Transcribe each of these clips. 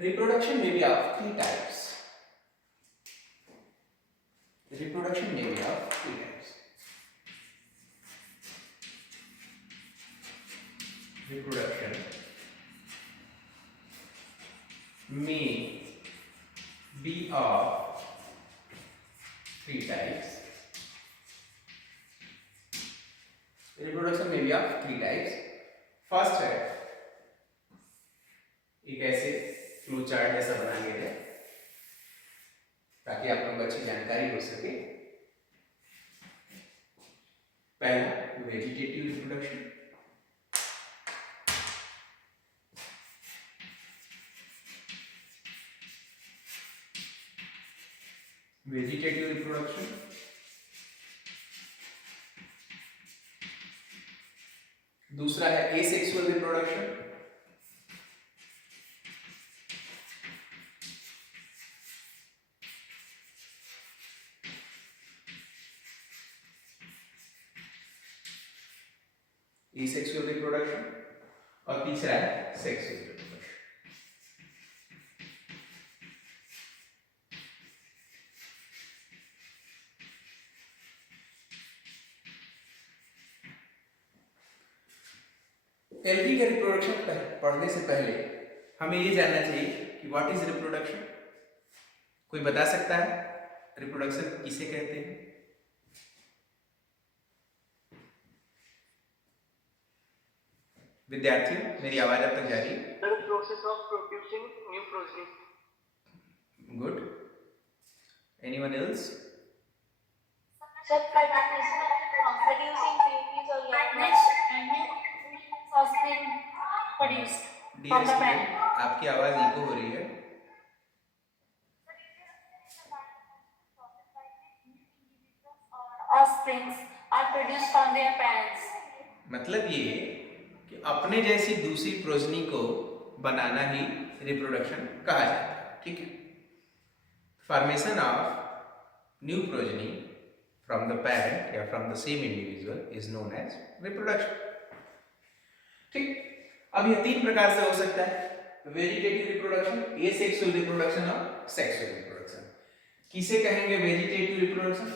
Reproduction may be of three types. Reproduction may be of three types. Reproduction may be of three types. Reproduction may be of three types. First है एक ऐसे flow chart जैसा बना लिया है ताकि आप लोगों को अच्छी जानकारी हो सके। पहला वेजिटेटिव रिप्रोडक्शन, वेजिटेटिव रिप्रोडक्शन। दूसरा है एसेक्सुअल रिप्रोडक्शन, एसेक्सुअल रिप्रोडक्शन। और तीसरा है सेक्सुअल रिप्रोडक्शन। एलगी का रिप्रोडक्शन पढ़ने से पहले हमें ये जानना चाहिए कि व्हाट इज रिप्रोडक्शन। कोई बता सकता है रिप्रोडक्शन किसे कहते हैं? विद्यार्थियों, मेरी आवाज अब तक जा रही है? The process of producing new progeny. Good. Anyone else? Sir, producing babies or young offspring produced Dear from the student, parent. आपकी आवाज इको हो रही है। Offsprings are produced from their parents. मतलब ये कि अपने जैसी दूसरी प्रोजनी को बनाना ही रिप्रोडक्शन कहा जाता है। ठीक है। Formation of new progeny from the parent या from the same individual is known as reproduction. ठीक। अब यह तीन प्रकार से हो सकता है, वेजिटेटिव रिप्रोडक्शन, एसेक्सुअल रिप्रोडक्शन और सेक्सुअल रिप्रोडक्शन। किसे कहेंगे वेजिटेटिव रिप्रोडक्शन?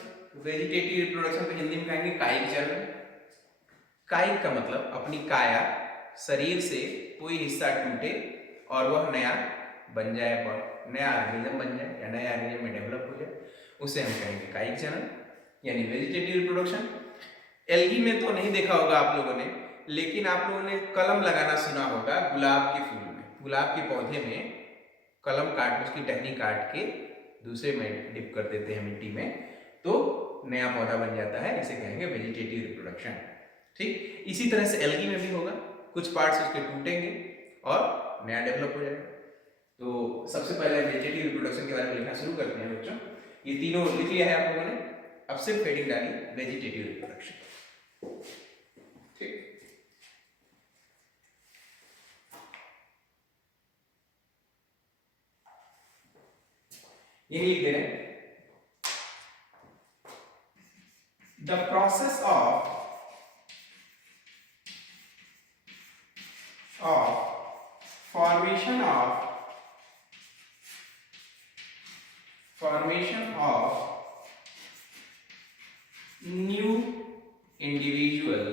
वेजिटेटिव रिप्रोडक्शन को हिंदी में कहेंगे कायिक चरण। कायिक का मतलब अपनी काया, शरीर से कोई हिस्सा टूटे और वह नया बन जाए, नया ऑर्गेनिज्म बन जाए या नया ऑर्गेनिज्म में डेवलप हो जाए, उसे हम कहेंगे कायिक चरण यानी वेजिटेटिव रिप्रोडक्शन। एल्गी में तो नहीं देखा होगा आप लोगों ने, लेकिन आप लोगों ने कलम लगाना सुना होगा गुलाब के फूल में। गुलाब के पौधे में कलम काट, उसकी टहनी काट के दूसरे में डिप कर देते हैं मिट्टी में, तो नया पौधा बन जाता है। इसे कहेंगे वेजिटेटिव रिप्रोडक्शन। ठीक। इसी तरह से एल्गी में भी होगा, कुछ पार्ट्स उसके टूटेंगे और नया डेवलप हो जाएगा। तो सबसे पहले वेजिटेटिव रिप्रोडक्शन के बारे में लिखना शुरू करते हैं बच्चों। ये तीनों लिख लिया है आप लोगों ने, अब सिर्फ हेडिंग डाली वेजिटेटिव रिप्रोडक्शन। ठीक। ये लिख दे रहे हैं, the process of formation of new individual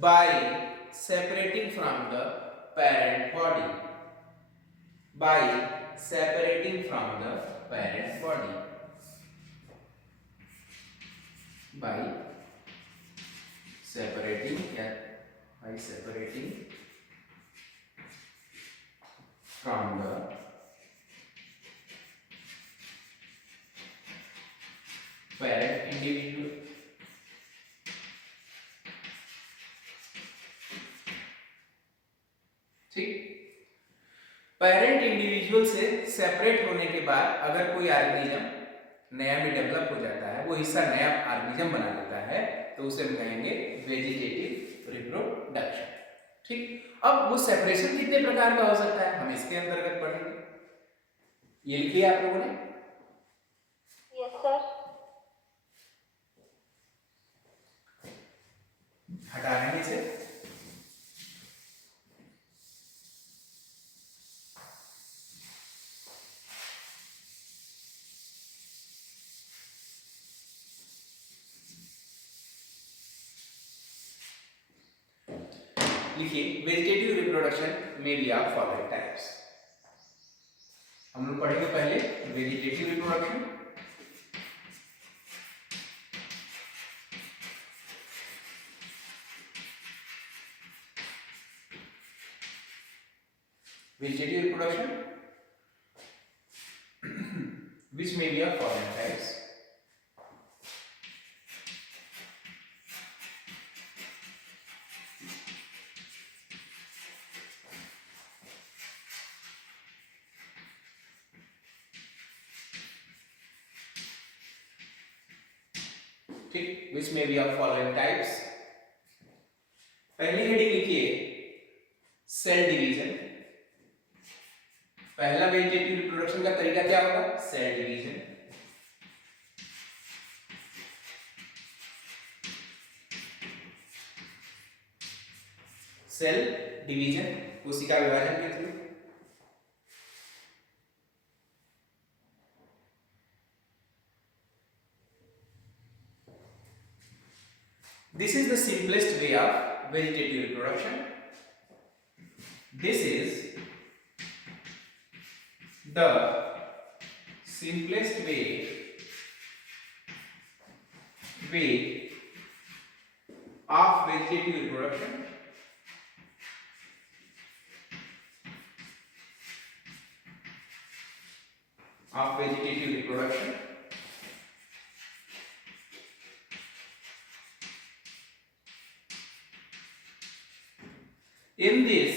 by separating from the parent body, by separating from the parent body, by separating from the parent individual, ठीक। पेरेंट इंडिविजुअल से सेपरेट होने के बाद अगर कोई ऑर्गेनिज्म नया में डेवलप हो जाता है, वो हिस्सा नया ऑर्गेनिज्म बना देता है, तो उसे हम कहेंगे वेजिटेटिव रिप्रोडक्शन। ठीक। अब वो सेपरेशन कितने प्रकार का हो सकता है हम इसके अंतर्गत पढ़ेंगे। ये लिखिए आप लोगों ने। Yes, sir. लिखिए वेजिटेटिव रिप्रोडक्शन में भी आप फॉलोइंग टाइप्स। हम लोग पढ़ेंगे पहले vegetative reproduction, vegetative reproduction which may be of following types. ठीक, which may be of following types. पहली हेडिंग लिखिए सेल डिवीजन। पहला वेजिटेटिव रिप्रोडक्शन का तरीका क्या होगा? Cell division. सेल डिवीजन कोशिका विभाजन के through. This is the simplest way of vegetative reproduction. This is the simplest way of vegetative reproduction. Of vegetative reproduction. In this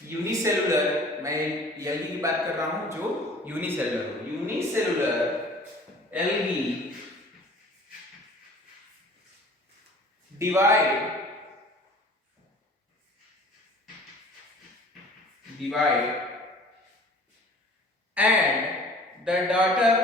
unicellular, मैं algae की बात कर रहा हूं जो यूनिसेलुलर हो, unicellular algae divide and the daughter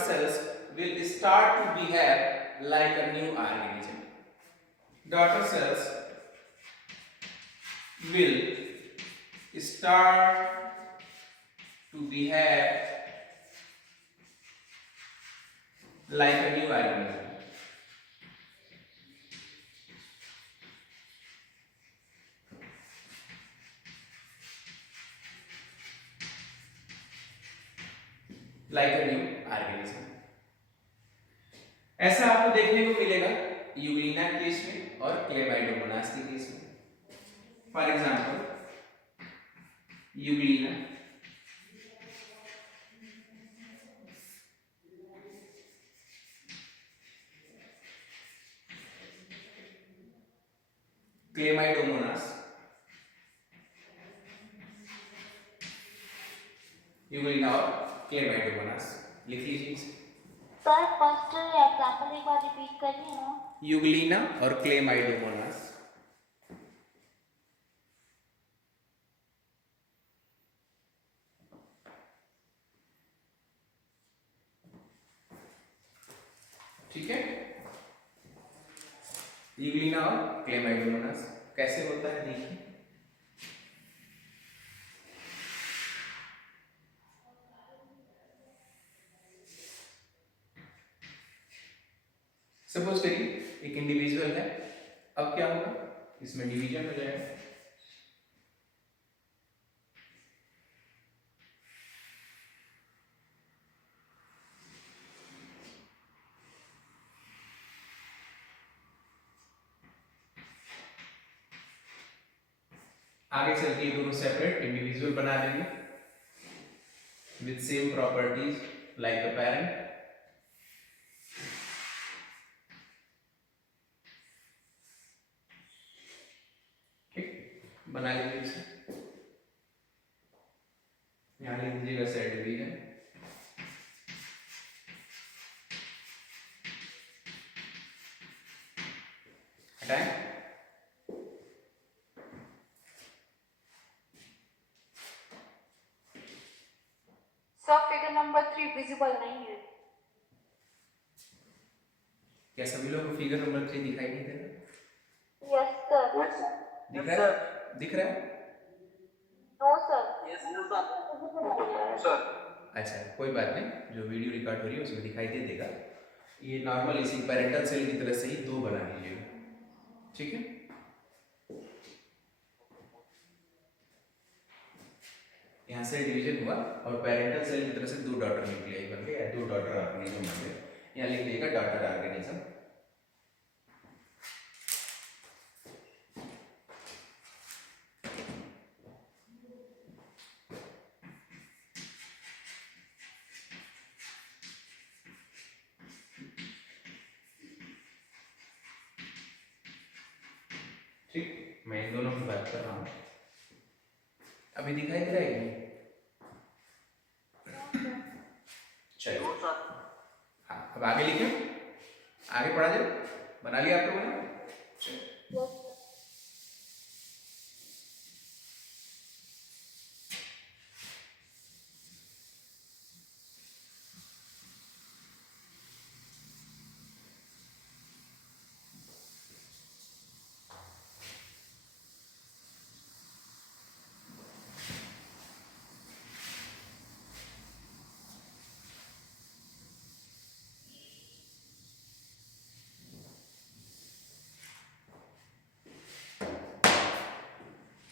cells will start to behave like a new organism. Daughter cells will start to behave like a new organism. Like a new organism. ऐसा आपको देखने को मिलेगा यूग्लिना केस में और Chlamydomonas के case में। For example Euglena, Chlamydomonas, Euglena और क्लेमाइडोमोनास लिख लीजिए। सर फर्स्ट एग्जांपल एक बार रिपीट करिए ना। यूग्लिना और क्लेमाइडोमोनास। ठीक है, यूग्लिना और क्लेमाइडोमोनास कैसे होता है देखिए। सपोज करिए एक इंडिविजुअल है, अब क्या होगा, इसमें डिवीजन हो जाएगा। आगे चल के दोनों सेपरेट इंडिविजुअल बना देंगे with same properties like the parent. बना लीजिए इसे, यहां लिख दीजिएगा सेल डिवीजन। हटाएं, सब फिगर नंबर 3 विजिबल नहीं है। क्या सभी लोगों को फिगर नंबर 3 दिखाई नहीं दे रहा? Yes, sir. दिख रहा है? दिख रहा है? No, sir. Sir. अच्छा, कोई बात नहीं, जो वीडियो रिकॉर्ड हो रही है उसमें दिखाई दे देगा। ये नॉर्मल इसी पैरेंटल सेल की तरह से ही 2 बना लीजिएगा, ठीक है? यहाँ से डिवीजन हुआ और पेरेंटल सेल की तरफ से 2 डॉटर न्यूक्लियाई बन गए या 2 डॉटर ऑर्गेनिज्म बन गए। यहाँ लिख लीजिएगा डॉटर ऑर्गेनिज्म। ठीक, मैं इन दोनों की बात कर रहा हूँ। अभी दिखाई दे रहा है कि नहीं? चलिए, No, sir. हाँ, अब आगे लिखें, आगे पढ़ा जाए। बना लिया आप लोगों ने? चलिए। Yes, sir.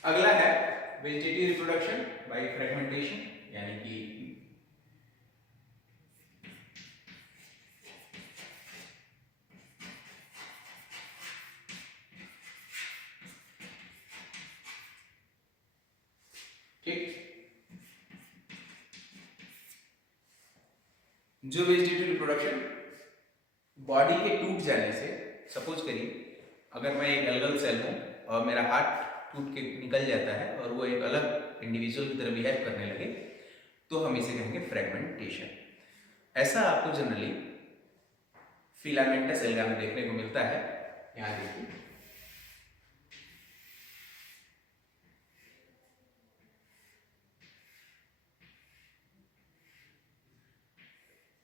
अगला है वेजिटेटिव रिप्रोडक्शन बाय फ्रेगमेंटेशन, यानी कि ठीक, जो वेजिटेटिव रिप्रोडक्शन बॉडी के टूट जाने से, सपोज करिए अगर मैं एक अलगल सेल हूं और मेरा हार्ट टूट के निकल जाता है और वो एक अलग इंडिविजुअल की तरह बिहेव करने लगे, तो हम इसे कहेंगे फ्रेगमेंटेशन। ऐसा आपको जनरली फिलामेंटस एल्गा में देखने को मिलता है। यहाँ देखिए,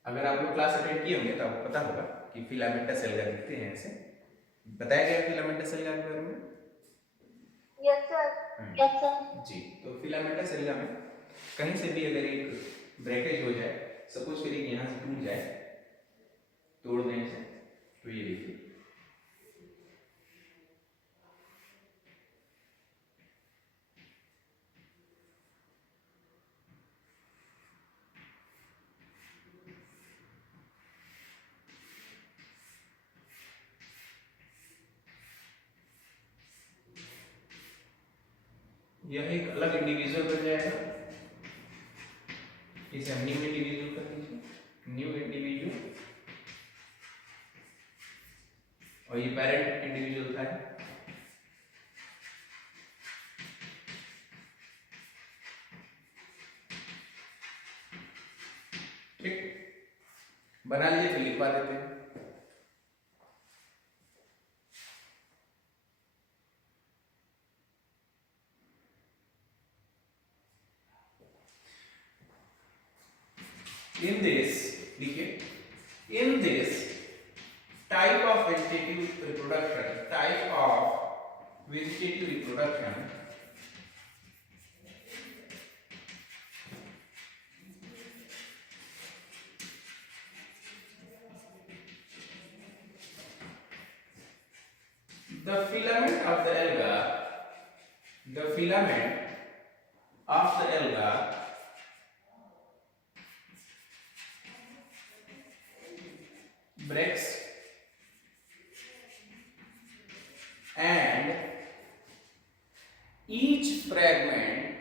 अगर आप लोग क्लास अटेंड किए होंगे तो आपको पता होगा कि फिलामेंटस एल्गा दिखते हैं ऐसे। बताया गया फिलामेंटस एल्गा के बारे में? Yes, sir. Yes, sir. जी, तो फिलामेंटस एल्गा में कहीं से भी अगर एक ब्रेकेज हो जाए, सपोज करिए कि यहाँ से टूट जाए, तोड़ देने से, तो ये देखिए यह एक अलग इंडिविजुअल बन जाएगा। इसे हम न्यू इंडिविजुअल कर दीजिए, न्यू इंडिविजुअल, और ये पेरेंट इंडिविजुअल था। ठीक, बना लीजिए, फिर लिखवा देते हैं। In this, देखिए, in this type of vegetative reproduction, the filament of the alga breaks and each fragment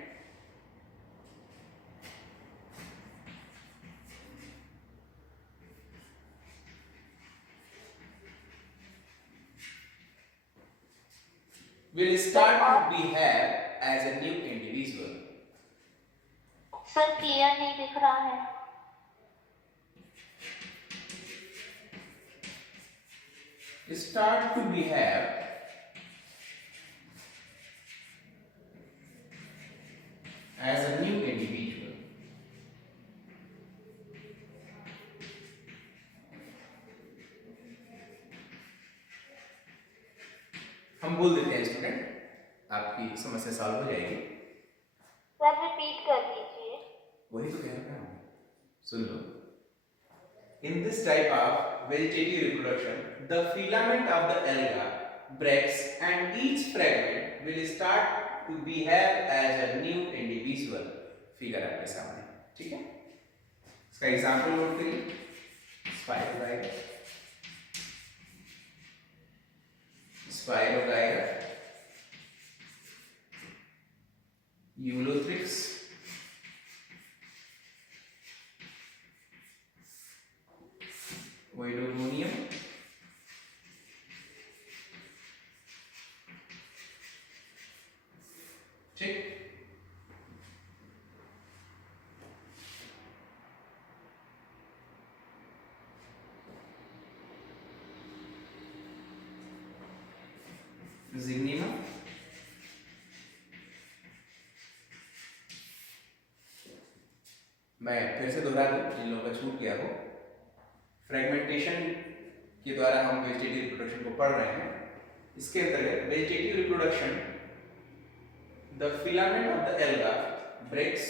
will start to behave as a new individual. Sir, clear नहीं दिख रहा है. Start to behave as a new individual. समस्या solve हो जाएगी। Sir repeat कर दीजिए। वही तो कह रहा हूँ, सुन लो। In this type of vegetative reproduction, the filament of the alga breaks and each fragment will start to behave as a new individual. Figure आपके सामने, ठीक है। इसका एग्जाम्पल नोट करिए। स्पाइरोगाइरा, स्पाइरोगाइरा, यूलोथ्रिक्स, ओइडोगोनियम, ठीक। जिग्निमा, मैं फिर से दोहरा दूं जिन लोगों का छूट गया हो। फ्रेगमेंटेशन के द्वारा हम वेजिटेटिव रिप्रोडक्शन को पढ़ रहे हैं। इसके अंतर्गत vegetative reproduction, the filament of the alga breaks,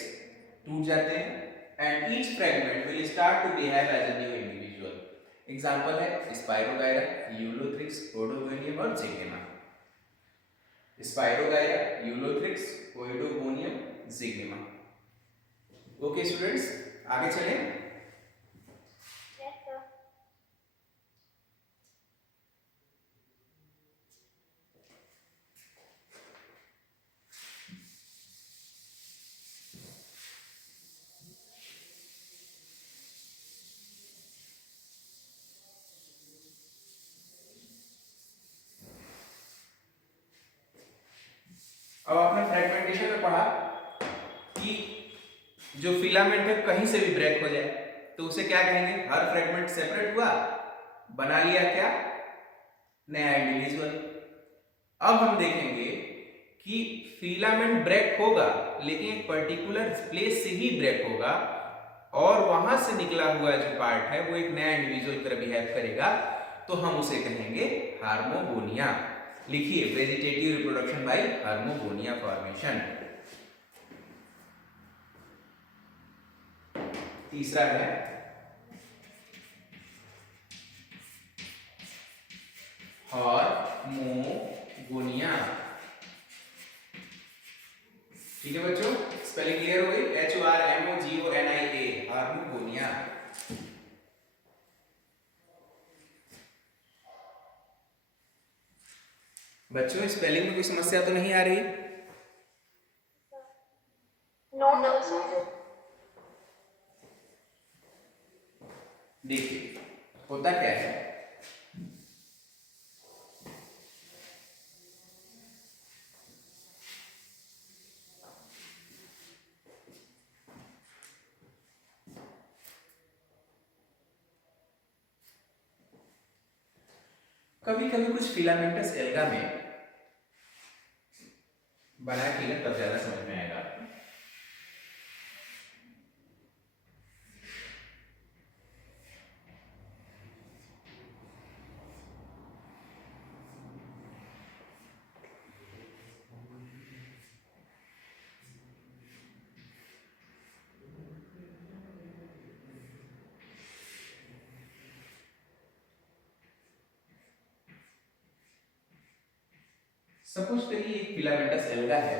टूट जाते हैं, and each fragment will start to behave as a new individual. Example है स्पाइरोगाइरा, यूलोथ्रिक्स, ओइडोगोनियम और Zygnema. Spirogyra, Ulothrix, Oedogonium, Zygnema. Okay students, आगे चलें। Yes sir. अब आपने fragmentation में पढ़ा कि जो फिलामेंट है कहीं से भी ब्रेक हो जाए तो उसे क्या कहेंगे? हर फ्रेगमेंट सेपरेट हुआ, बना लिया क्या? नया इंडिविजुअल। अब हम देखेंगे कि फिलामेंट ब्रेक होगा लेकिन एक पर्टिकुलर प्लेस से ही ब्रेक होगा और वहां से निकला हुआ जो पार्ट है वो एक नया इंडिविजुअल की तरह बिहेव करेगा, तो हम उसे कहेंगे हार्मोगोनिया। लिखिए, वेजिटेटिव रिप्रोडक्शन बाय हार्मोगोनिया फॉर्मेशन। तीसरा है हार्मोगोनिया। ठीक है बच्चों, स्पेलिंग क्लियर हो गई? HORMOGONIA, हार्मोगोनिया। बच्चों स्पेलिंग में कोई समस्या तो नहीं आ रही? No sir. देखिए होता क्या है, कभी कभी कुछ फिलामेंटस एल्गा में बना के ना तब ज्यादा समझ में आएगा आपको। सपोज करिए एक फिलामेंटस एल्गा है,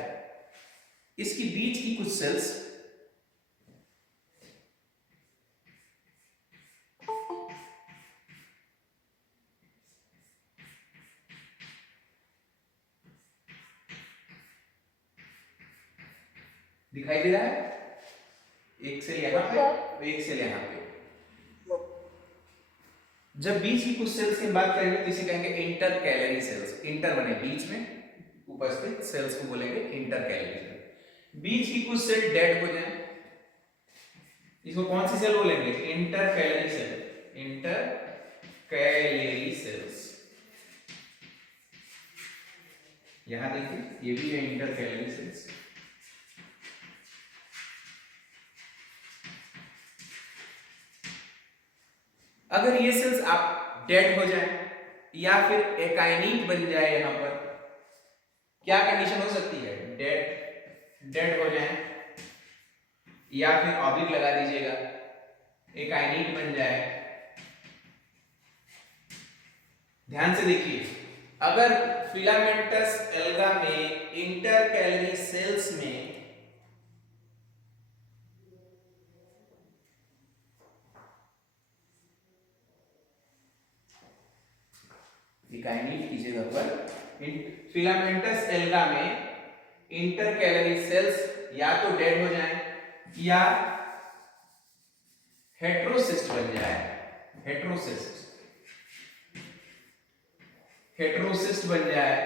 इसकी बीच की कुछ सेल्स दिखाई दे रहा है, एक सेल यहाँ पे और एक सेल यहाँ पे। जब बीच की कुछ सेल्स की बात करेंगे तो इसे कहेंगे इंटर कैलरी सेल्स। इंटर बने बीच में उपस्थित सेल्स को बोलेंगे इंटर कैलरी सेल। बीच की कुछ सेल डेड हो जाए, इसको कौन सी सेल बोलेंगे? Intercalary cell. Intercalary cells. यहां देखिए ये भी है इंटर कैलरी सेल्स। अगर ये सेल्स आप डेड हो जाए या फिर एकाइनिक बन जाए, यहां पर क्या कंडीशन हो सकती है? डेड हो जाए, या फिर ऑब्लिक लगा दीजिएगा, एक आइनिट बन जाए। ध्यान से देखिए, अगर फिलामेंटस एल्गा में इंटरकैलरी सेल्स में कीजिएगा पर फिलामेंटस एल्गा में इंटरकैलरी सेल्स या तो डेड हो जाए या हेट्रोसिस्ट बन जाए, हेट्रोसिस्ट बन जाए,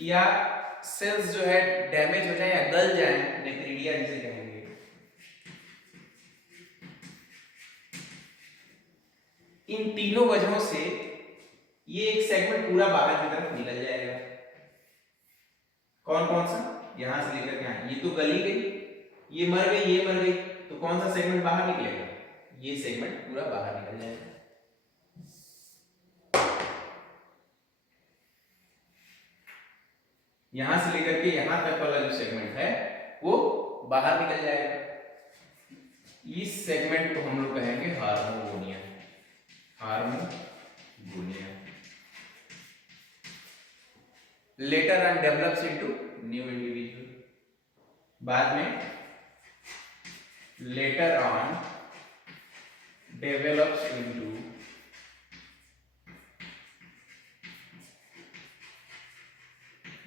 या सेल्स जो है डैमेज हो जाए या गल जाए, नेक्रीडिया जिसे कहेंगे। इन तीनों वजहों से ये एक सेगमेंट पूरा बाहर की तरफ निकल जाएगा। कौन कौन सा? यहां से लेकर यहां, ये तो गली गई, ये मर गई, ये मर गई, तो कौन सा सेगमेंट बाहर निकलेगा? ये सेगमेंट पूरा बाहर निकल जाएगा। यहां से लेकर के यहां तक वाला जो सेगमेंट है वो बाहर निकल जाएगा। इस सेगमेंट को हम लोग कहेंगे hormogonia, hormogonia. Later on develops into new individual, बाद में later on develops into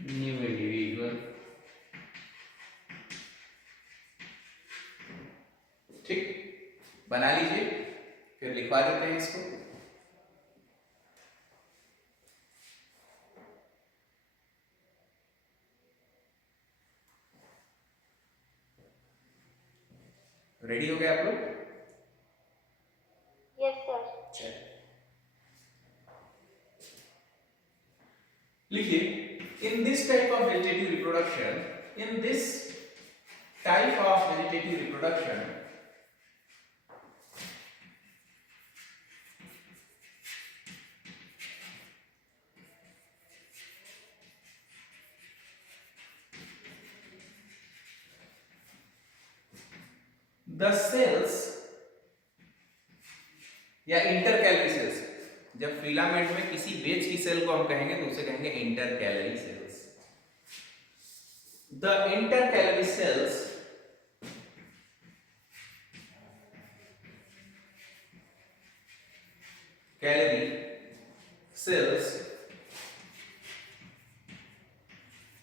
new individual. ठीक, बना लीजिए, फिर लिखवा देते हैं इसको। रेडी हो गए आप लोग? Yes, sir. लिखिए, in this type of vegetative reproduction, in this type of vegetative reproduction, the cells या इंटरकैलरी सेल्स, जब फिलामेंट में किसी बेच की सेल को हम कहेंगे तो उसे कहेंगे intercalary cells. The intercalary cells calorie cells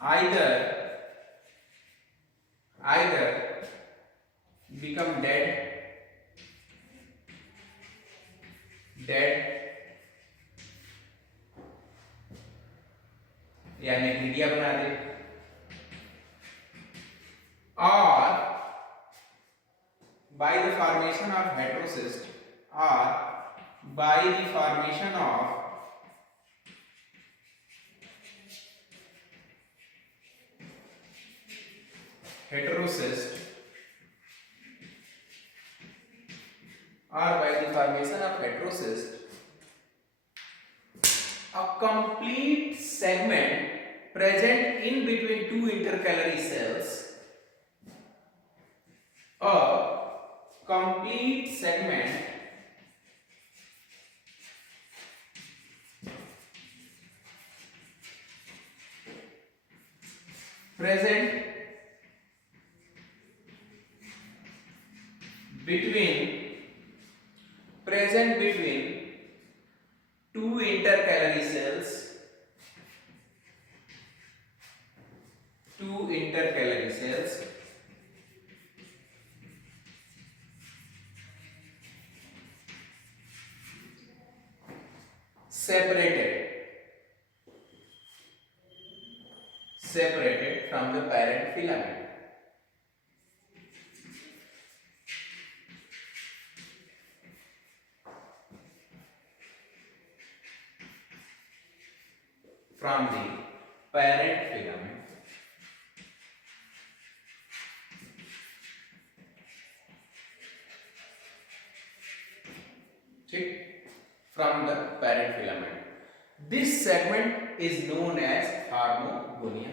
either become dead या नेक्रीडिया बना दे, और by the formation of heterocyst, or by the formation of heterocyst, or by the formation of heterocyst, a complete segment present in between two intercalary cells, a complete segment present between two intercalary cells, separated from the parent filament. From the parent filament. ठीक, from the parent filament. This segment is known as harmogonia.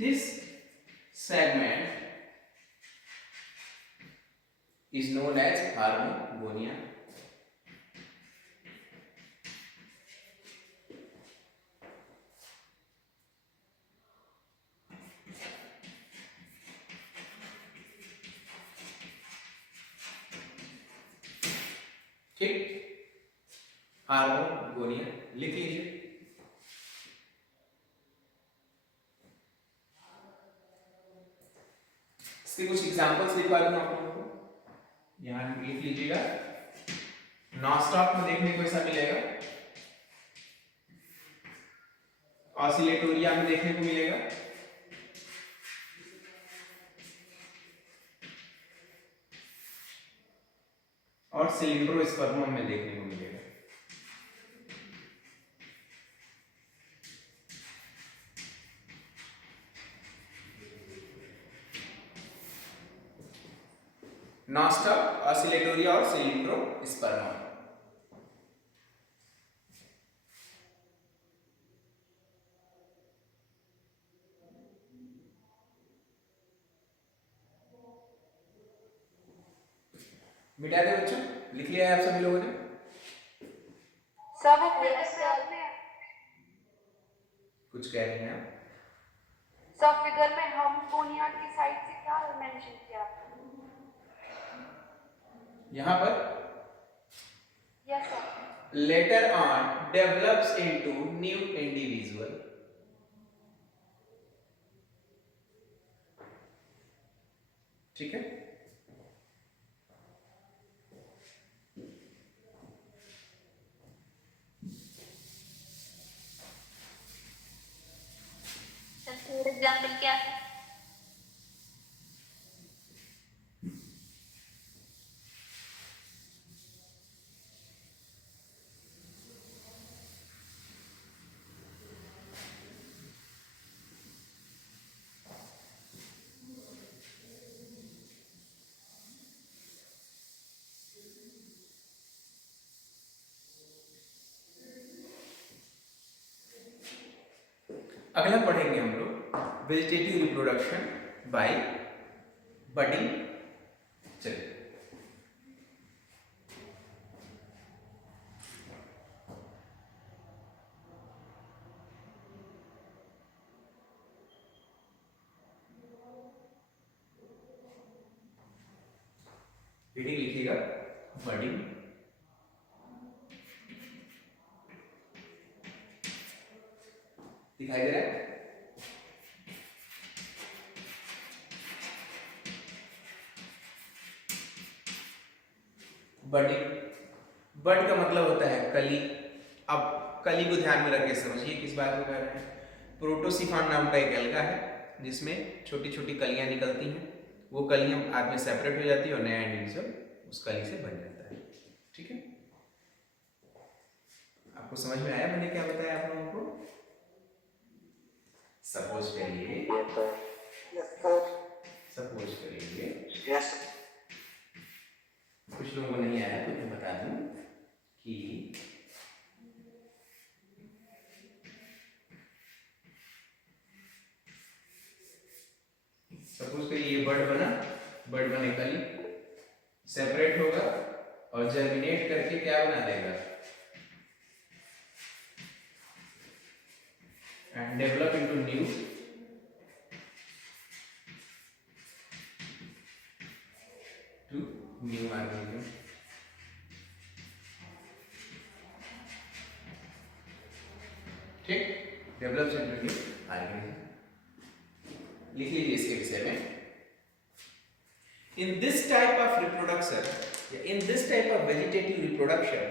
This segment is known as harmogonia. ठीक, हार्मोगोनिया लिख लीजिए। इसके कुछ examples लिखवा दूं आप लोगों को, यहां लिख लीजिएगा। नॉनस्टॉप में देखने को ऐसा मिलेगा, ऑसिलेटोरिया में देखने को मिलेगा, और सिलिंड्रोस्पर्मम में देखने को मिलेगा। नॉस्टॉप, ऑसिलेटोरिया और सिलिंड्रोस्पर्मम। मिटा दे बच्चों, लिख लिया है आप सभी लोगों ने? सब कुछ कह रहे हैं आप? सब फिगर में हम कोनिया की साइड से क्या मेंशन किया? यहां पर yes sir. later on develops into new individual. ठीक है, फॉर एग्जांपल क्या है? अगला पढ़ेंगे हम लोग वेजिटेटिव रिप्रोडक्शन बाय बडिंग। चलिए, रीडिंग लिखिएगा, बडिंग। दिखाई दे रहा है? बडिंग, बड का मतलब होता है कली। अब कली को ध्यान में रख के समझिए किस बात को कह रहे हैं। प्रोटोसिफॉन नाम का एक एल्गा है जिसमें छोटी छोटी कलियां निकलती हैं, वो कलियां बाद में सेपरेट हो जाती है और नया इंडिविजुअल उस कली से बन जाता है। ठीक है, आपको समझ में आया मैंने क्या बताया आप लोगों को? सपोज करिए, सपोज करिए कुछ लोगों को नहीं आया तो मैं बता दूं कि सपोज करिए ये बर्ड बना, बर्ड बने कली, सेपरेट होगा और जर्मिनेट करके क्या बना देगा and develop into new organism. ठीक, डेवलप इनटू न्यू ऑर्गेनिज्म। लिख लीजिए इसके विषय में। In this type of reproduction, in this type of vegetative reproduction,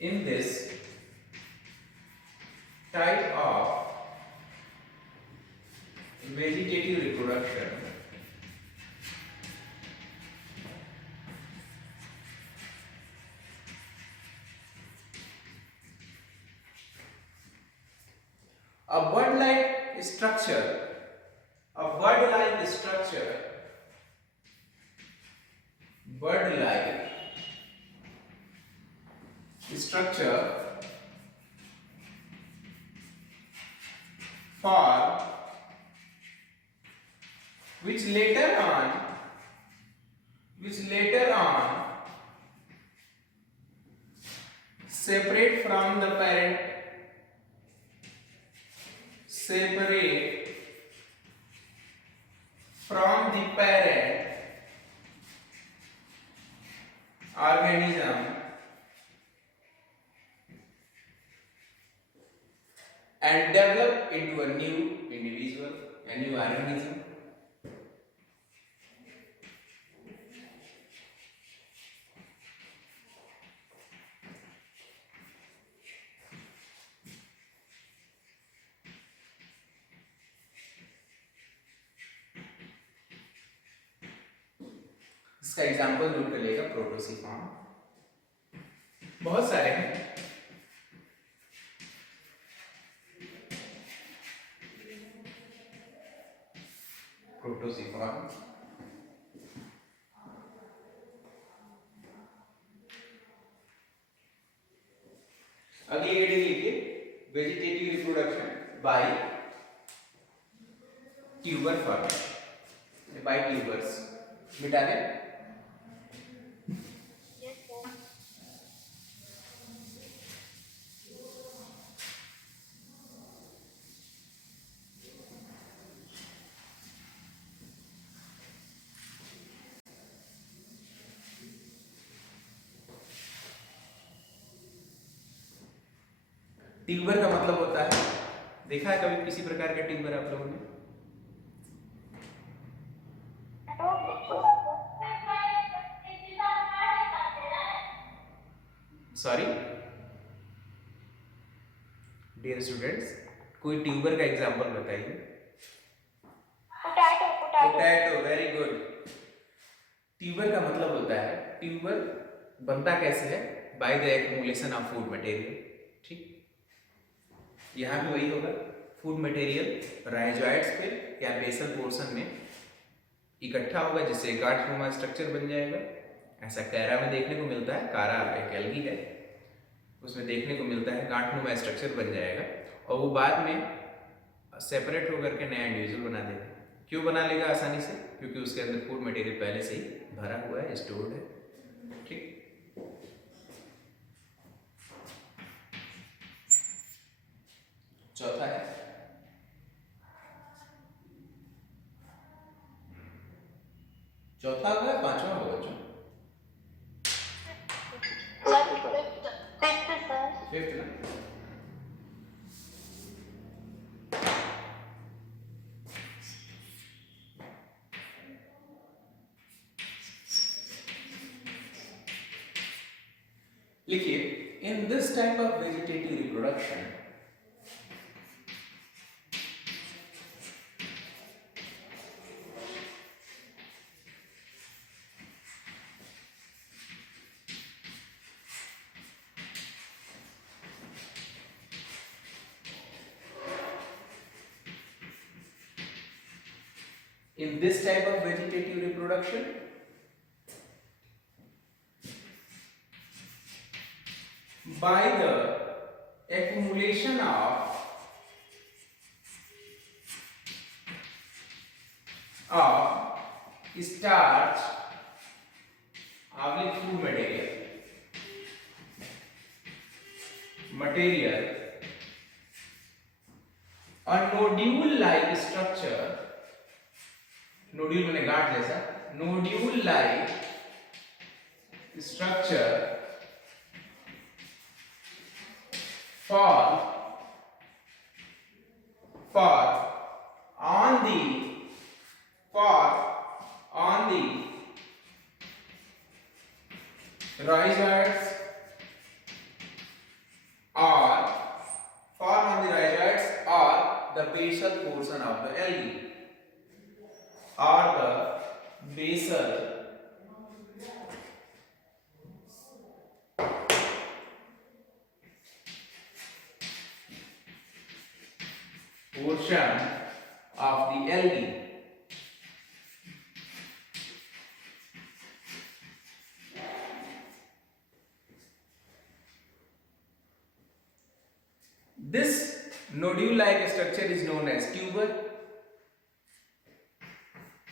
in this type of vegetative reproduction, a bird-like structure, a bird-like structure, bird-like structure for which later on separate from the parent organism and develop into a new individual, a new organism. इसका example note कर लेगा, प्रोटोसिफॉर्म, बहुत सारे हैं। प्रोटोसिफॉर्म, अगली heading लिखिए, vegetative reproduction by tuber form, by tubers, मिटा दें। Yes, sir. ट्यूबर का मतलब होता है, देखा है कभी किसी प्रकार का ट्यूबर आप लोगों ने? सॉरी डियर स्टूडेंट्स, कोई ट्यूबर का एग्जांपल बताइए। Potato, very good. ट्यूबर का मतलब होता है, ट्यूबर बनता कैसे है? By the accumulation of food material. ठीक, यहाँ भी वही होगा, फूड मटेरियल राइजोइड्स पे या बेसल पोर्शन में इकट्ठा होगा, जिससे गांठनुमा स्ट्रक्चर बन जाएगा। ऐसा कैरा में देखने को मिलता है, कारा एक एल्गी है, उसमें देखने को मिलता है, गांठनुमा स्ट्रक्चर बन जाएगा और वो बाद में सेपरेट होकर के नया इंडिविजुअल बना देगा। क्यों बना लेगा आसानी से? क्योंकि उसके अंदर फूड मटेरियल पहले से ही भरा हुआ है, स्टोर्ड है। ठीक, चौथा है चौथा होगा, पांचवा होगा बच्चों? Fifth, sir. फिफ्थ ना? लिखिए, in this type of vegetative reproduction in this type of vegetative reproduction, by the accumulation of starch of food material a nodule like structure, nodule मैंने गांठ जैसा, nodule like structure for on the rhizoids or the basal portion of the algae or the basal portion of the algae. This nodule-like structure is known as tuber.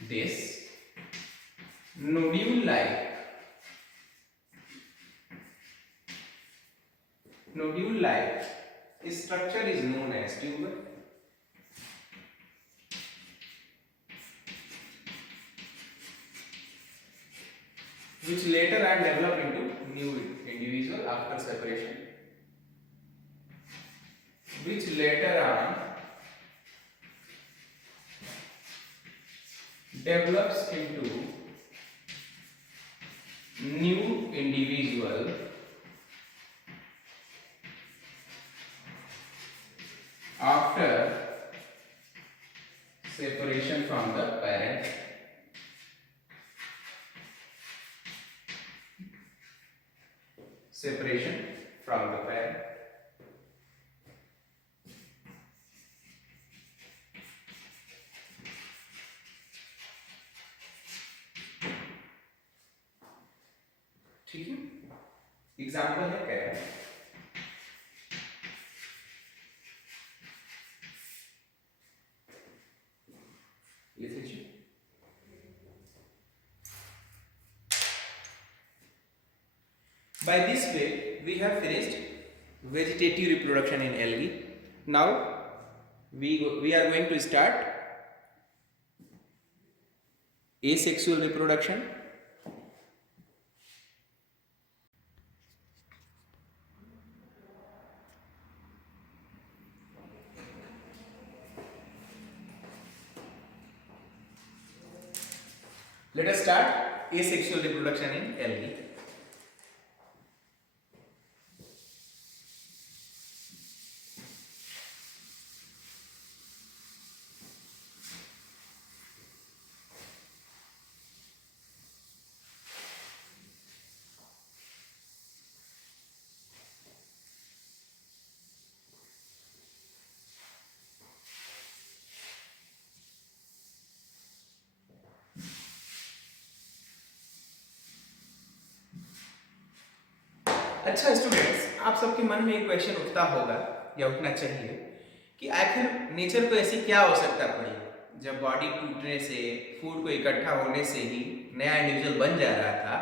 This nodule-like structure is known as tuber. Which later on develop into new individual after separation. Which later on develops into new individual after separation from the parent. Separation from the parent. ठीक है, example है क्या है? ये देखिए, by this way we have finished vegetative reproduction in algae. Now we are going to start asexual reproduction. Let us start asexual reproduction in algae. अच्छा students, आप सबके मन में एक क्वेश्चन उठता होगा या उठना चाहिए कि आखिर नेचर को ऐसी क्या आवश्यकता पड़ी जब बॉडी टूटने से, फूड को इकट्ठा होने से ही नया इंडिविजुअल बन जा रहा था,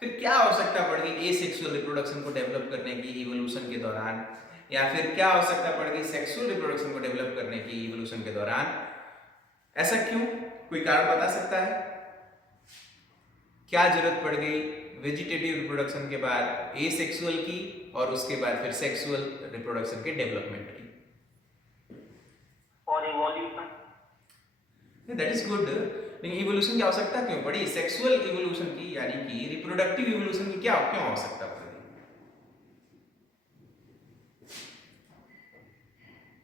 फिर क्या आवश्यकता पड़ गई एसेक्सुअल रिप्रोडक्शन को डेवलप करने की इवोल्यूशन के दौरान, या फिर क्या आवश्यकता पड़ गई सेक्सुअल रिप्रोडक्शन को डेवलप करने की इवोल्यूशन के दौरान? ऐसा क्यों? कोई कारण बता सकता है? क्या जरूरत पड़ गई वेजिटेटिव रिप्रोडक्शन के बाद एसेक्सुअल की और उसके बाद फिर सेक्सुअल रिप्रोडक्शन के डेवलपमेंट की? और इवोल्यूशन। दैट इज गुड, लेकिन इवोल्यूशन की आवश्यकता क्यों पड़ी? सेक्सुअल इवोल्यूशन की यानी कि रिप्रोडक्टिव इवोल्यूशन की क्यों आवश्यकता पड़ी?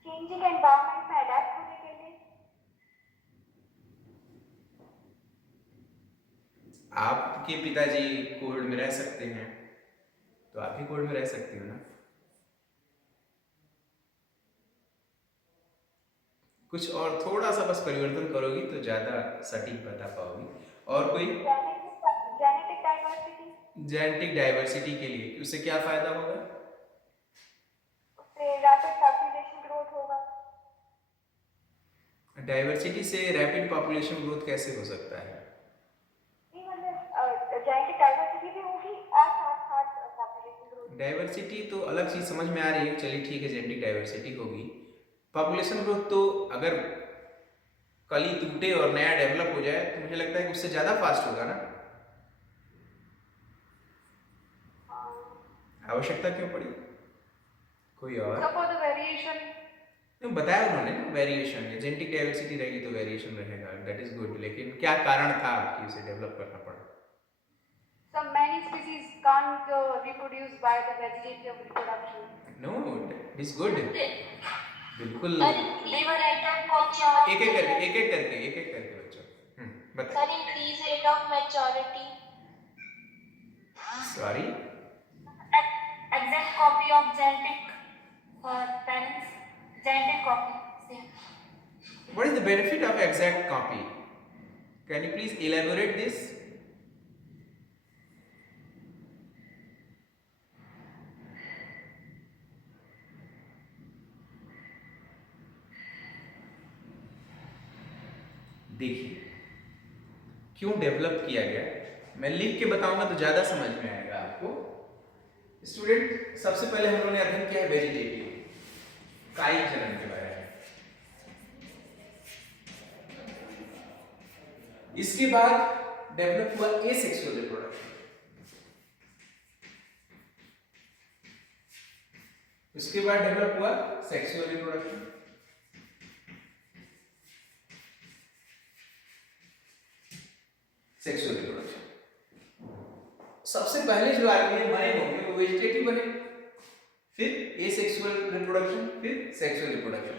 चेंजिंग एनवायरनमेंट में अडेप्ट होने के लिए। आपके पिताजी कोल्ड में रह सकते हैं तो आप भी कोल्ड में रह सकती हो ना। कुछ और थोड़ा सा बस परिवर्तन करोगी तो ज्यादा सटीक बता पाओगी। और कोई जेनेटिक डाइवर्सिटी। जेनेटिक डाइवर्सिटी के लिए उससे क्या फायदा होगा? उससे रैपिड पॉपुलेशन ग्रोथ होगा। डाइवर्सिटी से रैपिड पॉपुलेशन ग्रोथ कैसे हो सकता है? जेनेटिक डाइवर्सिटी भी होगी और साथ-साथ पॉपुलेशन ग्रोथ। डाइवर्सिटी तो अलग चीज समझ में आ रही है, चलिए ठीक है, जेनेटिक डाइवर्सिटी होगी। पॉपुलेशन ग्रोथ तो अगर कली टूटे और नया डेवलप हो जाए तो मुझे लगता है कि उससे ज्यादा फास्ट होगा ना। आवश्यकता क्यों पड़ी? कोई और? Suppose the variation. बताया उन्होंने ना, वेरिएशन है, जेनेटिक डाइवर्सिटी रहेगी तो वेरिएशन रहेगा, दैट इज गुड, लेकिन क्या कारण था कि उसे डेवलप करना पड़ा? Some many species can't reproduce by the vegetative reproduction. No, it is good, बिल्कुल। एक एक करके बच्चों बताइए। Sir, increase rate of maturity. Sorry, Exact copy of genetic parents. Genetic copy. Same. what is the benefit of exact copy? Can you please elaborate this? देखिए क्यों develop किया गया, मैं लिख के बताऊंगा तो ज्यादा समझ में आएगा आपको। स्टूडेंट, सबसे पहले हम लोगों ने अध्ययन किया है वेजिटेटिव कायिक जनन के बारे में। इसके बाद डेवलप हुआ एसेक्सुअल रिप्रोडक्शन। उसके बाद डेवलप हुआ सेक्सुअल रिप्रोडक्शन। सेक्सुअल रिप्रोडक्शन सबसे पहले जो आदमी बने होंगे वो वेजिटेटिव बने, फिर एसेक्सुअल रिप्रोडक्शन, फिर सेक्सुअल रिप्रोडक्शन।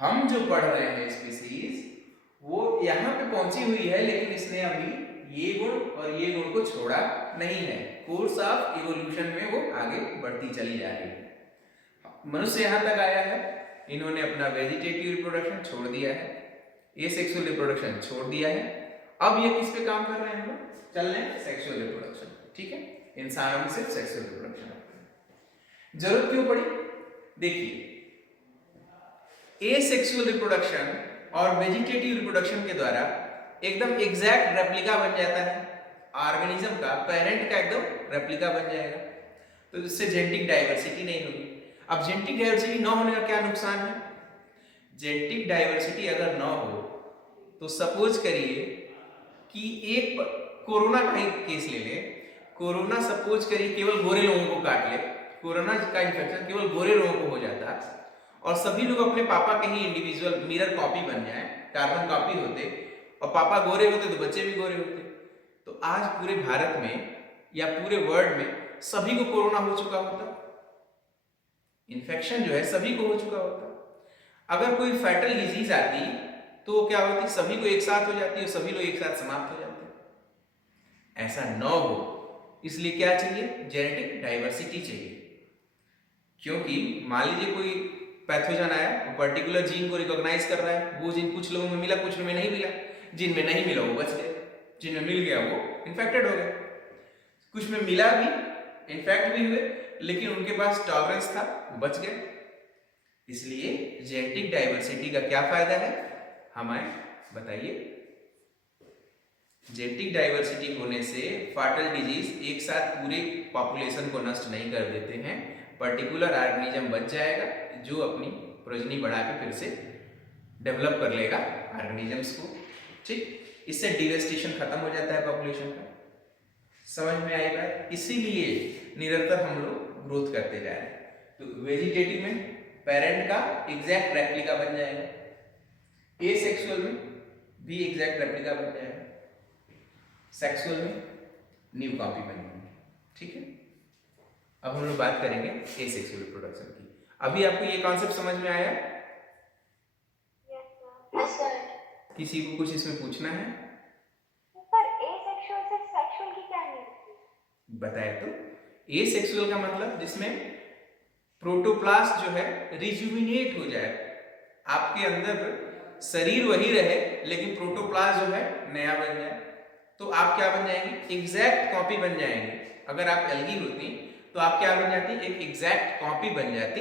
हम जो पढ़ रहे हैं स्पीसीज वो यहाँ पे पहुंची हुई है, लेकिन इसने अभी ये गुण और ये गुण को छोड़ा नहीं है। कोर्स ऑफ इवोल्यूशन में वो आगे बढ़ती चली जा रही है। मनुष्य यहाँ तक आया है, इन्होंने अपना वेजिटेटिव रिप्रोडक्शन छोड़ दिया है, एसेक्सुअल रिप्रोडक्शन छोड़ दिया है। अब ये किस पे काम कर रहे हैं, चल रहे हैं सेक्सुअल रिप्रोडक्शन। ठीक है, इंसानों में सिर्फ सेक्सुअल रिप्रोडक्शन। जरूरत क्यों पड़ी, देखिए एसेक्सुअल रिप्रोडक्शन और वेजिटेटिव रिप्रोडक्शन के द्वारा एकदम एग्जैक्ट रेप्लिका बन जाता है ऑर्गेनिज्म का, पेरेंट का एकदम रेप्लिका बन जाएगा, तो इससे जेनेटिक डाइवर्सिटी नहीं होगी। अब जेनेटिक डाइवर्सिटी न होने का क्या नुकसान है, जेनेटिक डाइवर्सिटी अगर न हो तो सपोज करिए कि एक कोरोना का ही केस ले ले, कोरोना सपोज करिए केवल गोरे लोगों को काट ले, कोरोना का इन्फेक्शन केवल गोरे लोगों को हो जाता और सभी लोग अपने पापा के ही इंडिविजुअल मिरर कॉपी बन जाए, कार्बन कॉपी होते, और पापा गोरे होते तो बच्चे भी गोरे होते, तो आज पूरे भारत में या पूरे वर्ल्ड में सभी को कोरोना हो चुका होता, इन्फेक्शन जो है सभी को हो चुका होता। अगर कोई फैटल डिजीज आती तो क्या होती, सभी को एक साथ हो जाती है, सभी लोग एक साथ समाप्त हो जाते। ऐसा न हो इसलिए क्या चाहिए, जेनेटिक डाइवर्सिटी चाहिए। क्योंकि मान लीजिए कोई पैथोजन आया, वो पर्टिकुलर जीन को रिकॉग्नाइज कर रहा है, वो जीन कुछ लोगों में मिला, कुछ में नहीं मिला, जिन में नहीं मिला वो बच गए, जिन में मिल गया वो इन्फेक्टेड हो गए, कुछ में मिला भी, इन्फेक्ट भी हुए, लेकिन उनके पास टॉलरेंस था, बच गए। इसलिए जेनेटिक डाइवर्सिटी का क्या फायदा है, हमें बताइए। जेनेटिक डाइवर्सिटी होने से फाटल डिजीज एक साथ पूरे पॉपुलेशन को नष्ट नहीं कर देते हैं, पर्टिकुलर ऑर्गेनिज्म बच जाएगा जो अपनी प्रोजनी बढ़ा के फिर से डेवलप कर लेगा ऑर्गेनिजम्स को। ठीक, इससे डिवेस्टेशन खत्म हो जाता है पॉपुलेशन का। समझ में आई बात, इसीलिए निरंतर हम लोग ग्रोथ करते जा रहे हैं। तो वेजिटेटिव में पेरेंट का एग्जैक्ट रेप्लिका बन जाएगा, एसेक्सुअल में भी एग्जैक्ट रेप्लिका बन जाएगा, सेक्सुअल में न्यू कॉपी बनेगी। ठीक है, अब हम लोग बात करेंगे एसेक्सुअल रिप्रोडक्शन की। अभी आपको ये कॉन्सेप्ट समझ में आया? Yes, sir. किसी को कुछ इसमें पूछना है? पर एसेक्सुअल से सेक्सुअल की क्या मीनिंग? बताए तो, एसेक्सुअल का मतलब जिसमें प्रोटोप्लास्ट जो है रिजुविनेट हो जाए, आपके अंदर शरीर वही रहे लेकिन प्रोटोप्लास्ट जो है नया बन जाए, तो आप क्या बन जाएंगे, एग्जैक्ट कॉपी बन जाएंगे। अगर आप एल्गी होती तो आप क्या बन जाती, एक एग्जैक्ट कॉपी बन जाती।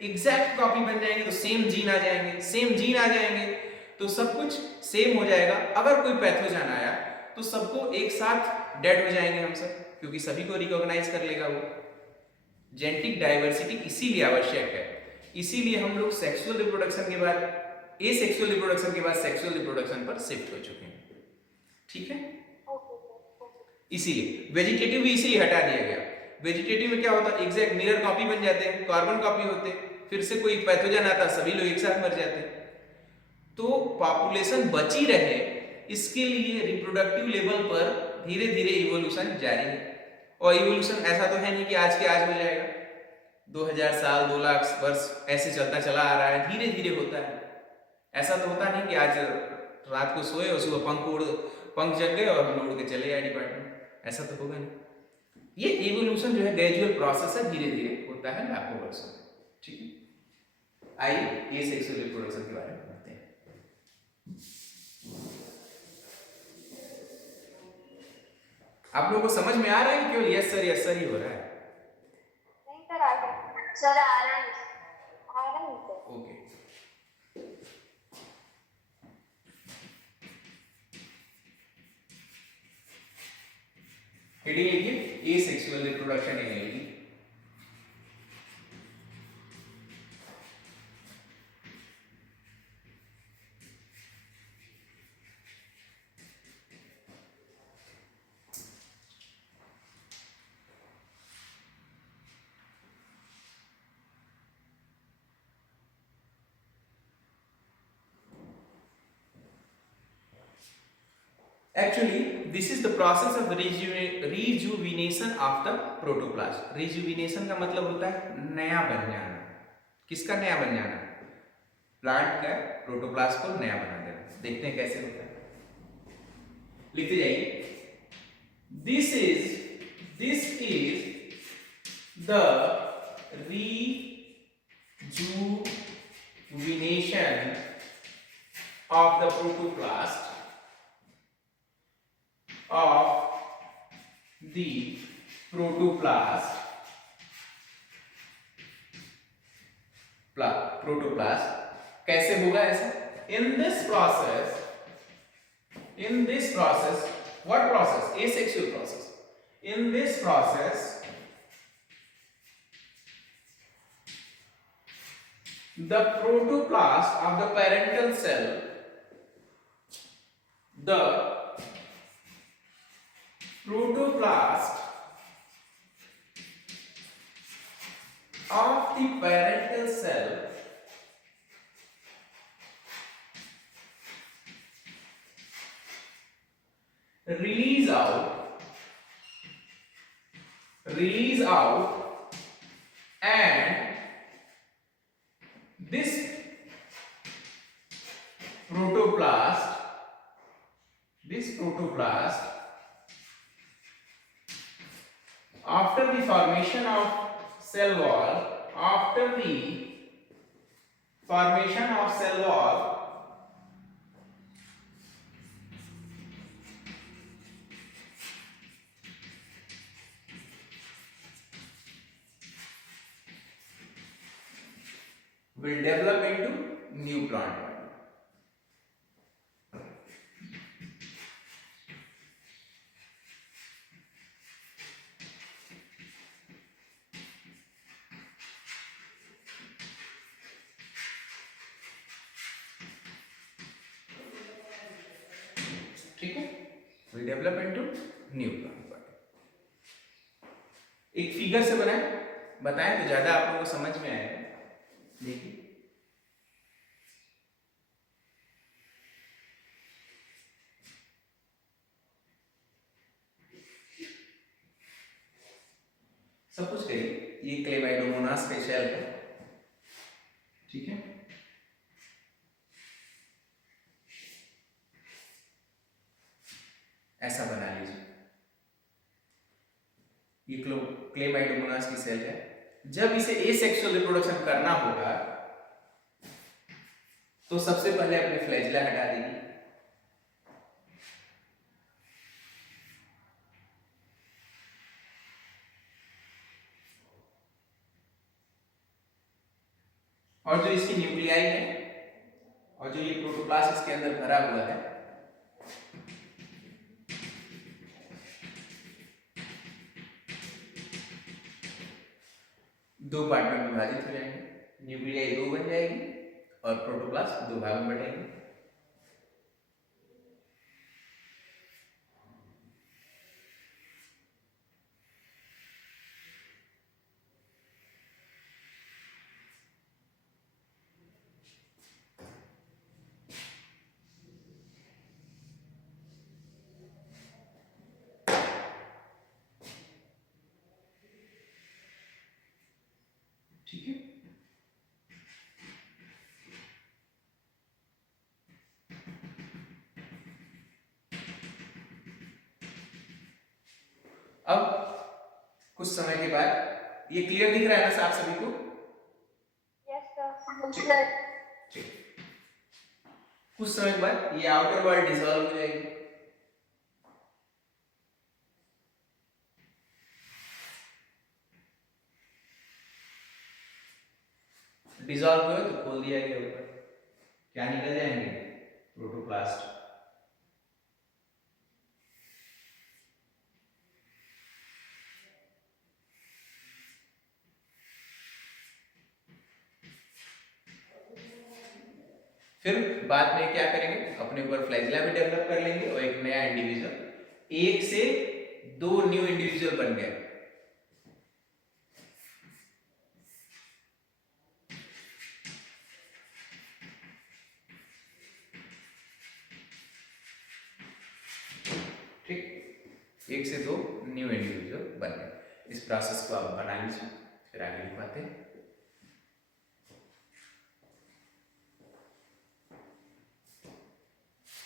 एग्जैक्ट कॉपी बन जाएंगे तो सेम जीन आ जाएंगे, सेम जीन आ जाएंगे तो सब कुछ सेम हो जाएगा। अगर कोई पैथोजन आया तो सबको एक साथ डेड हो जाएंगे हम सब, क्योंकि सभी को रिकॉग्नाइज कर लेगा वो। जेनेटिक डाइवर्सिटी इसीलिए आवश्यक है, इसीलिए हम लोग सेक्सुअल रिप्रोडक्शन के बाद, एसेक्सुअल रिप्रोडक्शन के बाद सेक्सुअल रिप्रोडक्शन पर शिफ्ट हो चुके हैं। ठीक है, इसीलिए वेजिटेटिव भी इसीलिए हटा दिया गया। वेजिटेटिव में क्या होता है, एग्जैक्ट मिरर कॉपी बन जाते हैं, कार्बन कॉपी होते, फिर से कोई पैथोजन आता, सभी लोग एक साथ मर जाते। तो पॉपुलेशन बची रहे, इसके लिए रिप्रोडक्टिव लेवल पर धीरे धीरे इवोल्यूशन जारी है। और इवोल्यूशन ऐसा तो है नहीं कि आज के आज हो जाएगा, 2000 साल 2 लाख वर्ष ऐसे चलता चला आ रहा है, धीरे धीरे होता है। ऐसा तो होता नहीं कि आज रात को सोए और सुबह पंख जग गए और हम उड़ के चले आए डिपार्टमेंट, ऐसा तो होगा नहीं। ये इवोल्यूशन जो है ग्रेजुअल प्रोसेस है, धीरे धीरे होता है लाखों वर्षों में। ठीक है, आइए ये सेक्सुअल रिप्रोडक्शन के बारे में पढ़ते हैं। आप लोगों को समझ में आ रहा है कि केवल यस सर ही हो रहा है? नहीं सर, आ गया Sir, आराम से. आ रहा है सर। ओके, हेडिंग लिखिए asexual reproduction in algae. Actually, this is the process of rejuvenation of the protoplasm. Rejuvenation का मतलब होता है नया बन जाना। किसका नया बन जाना? प्लांट का प्रोटोप्लास्ट को नया बना देना। देखते हैं कैसे होता है। लिखते जाइए। This is the rejuvenation of the protoplast of the protoplast कैसे होगा ऐसा? In this process, what process? Asexual process. In this process, the protoplast of the parental cell, the protoplast of the parental cell release out and this protoplast after the formation of cell wall will develop into new plant body. ठीक है, will develop into new plant body. एक figure से बताएं तो ज्यादा आप लोगों को समझ में आएगा। देखिए, सब कुछ करिए। ये क्लेमाइडोमोनास का सेल है, ठीक है। ऐसा बना लीजिए। ये क्लेमाइडोमोनास की सेल है। जब इसे एसेक्सुअल रिप्रोडक्शन करना होगा तो सबसे पहले अपने फ्लैजिला हटा देंगे। और जो इसकी न्यूक्लियाई है और जो ये प्रोटोप्लास्ट इसके अंदर भरा हुआ है, दो पार्ट में विभाजित हो जाएंगे। न्यूक्लियाई दो बन जाएगी और प्रोटोप्लास्ट दो भाग में बटेंगे। ठीक है, अब कुछ समय के बाद ये क्लियर दिख रहा है ना आप सभी को? Yes, sir. ठीक। कुछ समय बाद ये आउटर वॉल डिसॉल्व हो जाएगी। डिसॉल्व हुए तो खोल दिया गया ऊपर, क्या निकल जाएंगे? प्रोटोप्लास्ट। फिर बाद में क्या करेंगे, अपने ऊपर फ्लैजिला भी डेवलप कर लेंगे और एक नया इंडिविजुअल, एक से दो न्यू इंडिविजुअल बन गए। ठीक, एक से दो न्यू इंडिविजुअल बन गए। इस प्रोसेस को आप बना लीजिए, फिर आगे दिखाते हैं।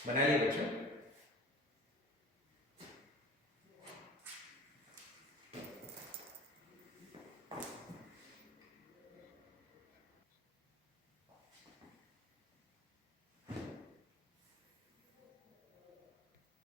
बना लिए बच्चों?